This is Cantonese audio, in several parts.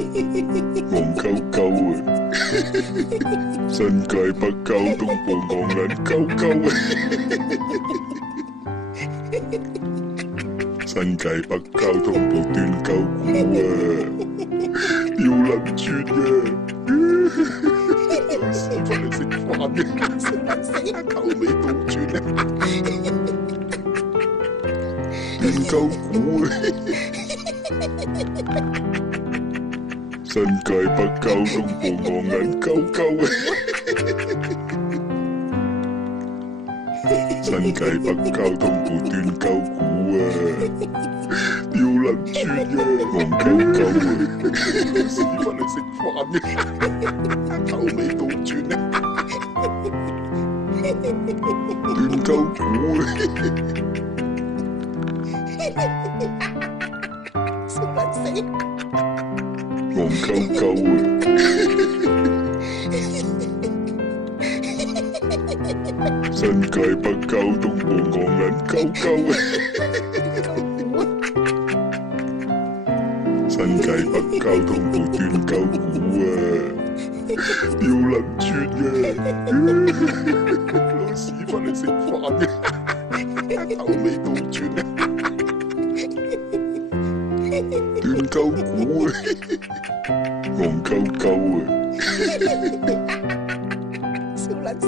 戇鳩鳩啊！新界北交通部戇撚鳩鳩啊！新界北交通部斷鳩股啊！要撚轉啊！屎忽嚟食飯嘅，食撚死啊！頭尾倒轉啊！斷鳩股啊！新界北交通部戇撚鳩鳩啊！新界北交通部斷鳩股啊！要撚轉啊！戇鳩鳩啊！屎忽嚟食飯嘅，頭尾倒轉啊！斷鳩股啊！笑撚死！戇鳩鳩啊！新界北交通部戇撚鳩鳩啊！新界北交通部斷鳩股啊！要撚轉啊！攞屎忽嚟食飯嘅，頭尾倒轉啊！斷鳩股啊！戇鳩鳩啊！笑撚死！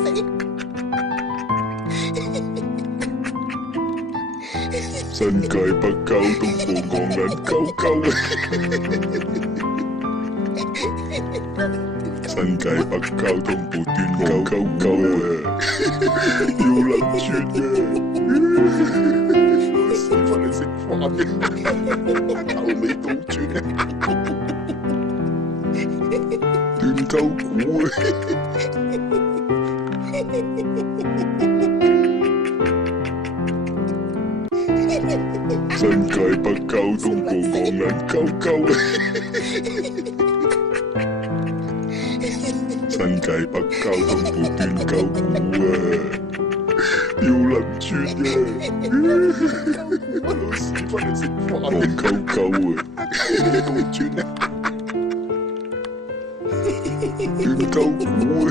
新界北交通部戇撚鳩鳩啊！新界北交通部斷鳩鳩啊！要撚轉啊！攞屎忽嚟食飯嘅，頭尾倒轉啊！斷鳩股啊！新界北交通部戇撚鳩鳩啊！新界北交通部斷鳩股啊！要撚轉啊！攞屎忽嚟食飯嘅，戇鳩鳩啊！頭尾倒轉啊！斷鳩股啊！